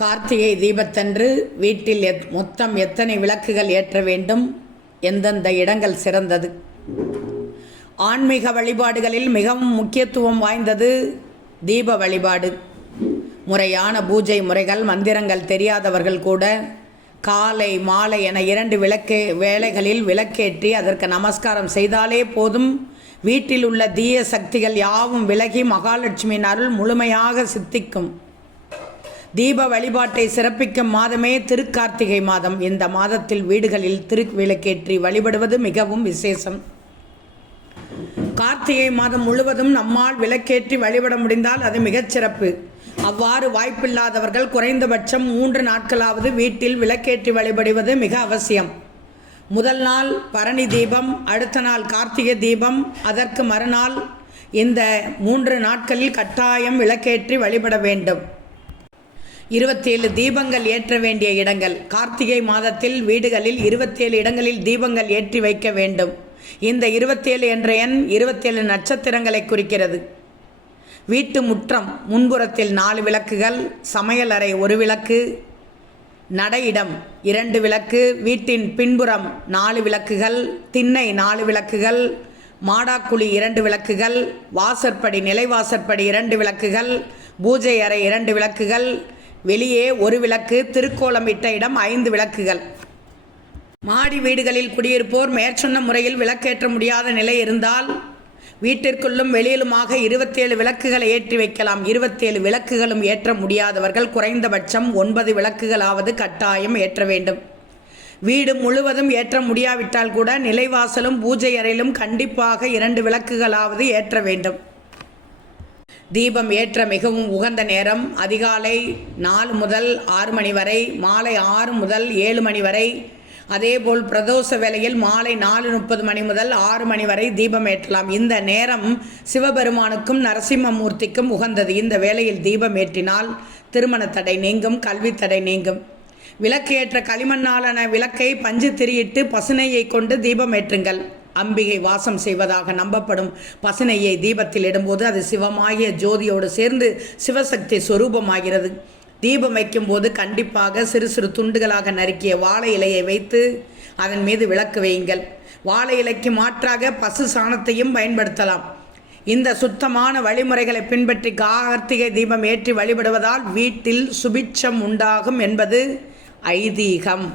கார்த்திகை தீபத்தன்று வீட்டில் எத் மொத்தம் எத்தனை விளக்குகள் ஏற்ற வேண்டும்? எந்தெந்த இடங்கள் சிறந்தது? ஆன்மீக வழிபாடுகளில் மிகவும் முக்கியத்துவம் வாய்ந்தது தீப வழிபாடு. முறையான பூஜை முறைகள் மந்திரங்கள் தெரியாதவர்கள் கூட காலை மாலை என இரண்டு விளக்கே வேளைகளில் விளக்கேற்றி அதற்கு நமஸ்காரம் செய்தாலே போதும். வீட்டில் உள்ள தீய சக்திகள் யாவும் விலகி மகாலட்சுமியின் அருள் முழுமையாக சித்திக்கும். தீப வழிபாட்டை சிறப்பிக்கும் மாதமே திருக்கார்த்திகை மாதம். இந்த மாதத்தில் வீடுகளில் திருவிளக்கேற்றி வழிபடுவது மிகவும் விசேஷம். கார்த்திகை மாதம் முழுவதும் நம்மால் விளக்கேற்றி வழிபட முடிந்தால் அது மிகச்சிறப்பு அவ்வாறு வாய்ப்பில்லாதவர்கள் குறைந்தபட்சம் மூன்று நாட்களாவது வீட்டில் விளக்கேற்றி வழிபடுவது மிக அவசியம். முதல் நாள் பரணி தீபம் அடுத்த நாள் கார்த்திகை தீபம் அதற்கு மறுநாள் இந்த மூன்று நாட்களில் கட்டாயம் விளக்கேற்றி வழிபட வேண்டும். இருபத்தேழு தீபங்கள் ஏற்ற வேண்டிய இடங்கள். கார்த்திகை மாதத்தில் வீடுகளில் இருபத்தேழு இடங்களில் தீபங்கள் ஏற்றி வைக்க வேண்டும். இந்த இருபத்தேழு என்ற எண் இருபத்தேழு நட்சத்திரங்களை குறிக்கிறது. வீட்டு முற்றம் முன்புறத்தில் நாலு விளக்குகள் சமையல் அறை ஒரு விளக்கு நடையிடம் இரண்டு விளக்கு வீட்டின் பின்புறம் நாலு விளக்குகள் திண்ணை நாலு விளக்குகள் மாடாக்குழி இரண்டு விளக்குகள் வாசற்படி நிலைவாசற்படி இரண்டு விளக்குகள் பூஜை அறை இரண்டு விளக்குகள் வெளியே ஒரு விளக்கு திருக்கோலம் இட்ட இடம் ஐந்து விளக்குகள். மாடி வீடுகளில் குடியிருப்போர் மேற்சொன்ன முறையில் விளக்கேற்ற முடியாத நிலை இருந்தால் வீட்டிற்குள்ளும் வெளியிலுமாக இருபத்தேழு விளக்குகளை ஏற்றி வைக்கலாம். இருபத்தேழு விளக்குகளும் ஏற்ற முடியாதவர்கள் குறைந்தபட்சம் ஒன்பது விளக்குகளாவது கட்டாயம் ஏற்ற வேண்டும். வீடு முழுவதும் ஏற்ற முடியாவிட்டால் கூட நிலைவாசலும் பூஜை அறையிலும் கண்டிப்பாக இரண்டு விளக்குகளாவது ஏற்ற வேண்டும். தீபம் ஏற்ற மிகவும் உகந்த நேரம். அதிகாலை நாலு முதல் ஆறு மணி வரை மாலை ஆறு முதல் ஏழு மணி வரை. அதேபோல் பிரதோஷ வேளையில் மாலை நாலு முப்பது மணி முதல் ஆறு மணி வரை தீபம் ஏற்றலாம். இந்த நேரம் சிவபெருமானுக்கும் நரசிம்மமூர்த்திக்கும் உகந்தது. இந்த வேளையில் தீபம் ஏற்றினால் திருமண தடை நீங்கும் கல்வி தடை நீங்கும். விளக்கு ஏற்ற களிமண்ணாலான விளக்கை பஞ்சு திரியிட்டு பசுனையை கொண்டு தீபம் ஏற்றுங்கள். அம்பிகை வாசம் செய்வதாக நம்பப்படும் பசுனையை தீபத்தில் இடும்போது அது சிவமாகிய ஜோதியோடு சேர்ந்து சிவசக்தி சொரூபமாகிறது. தீபம் வைக்கும்போது கண்டிப்பாக சிறு சிறு துண்டுகளாக நறுக்கிய வாழை இலையை வைத்து அதன் மீது விளக்கு வையுங்கள். வாழை இலைக்கு மாற்றாக பசு சாணத்தையும் பயன்படுத்தலாம். இந்த சுத்தமான வழிமுறைகளை பின்பற்றி கார்த்திகை தீபம் ஏற்றி வழிபடுவதால் வீட்டில் சுபிட்சம் உண்டாகும் என்பது ஐதீகம்.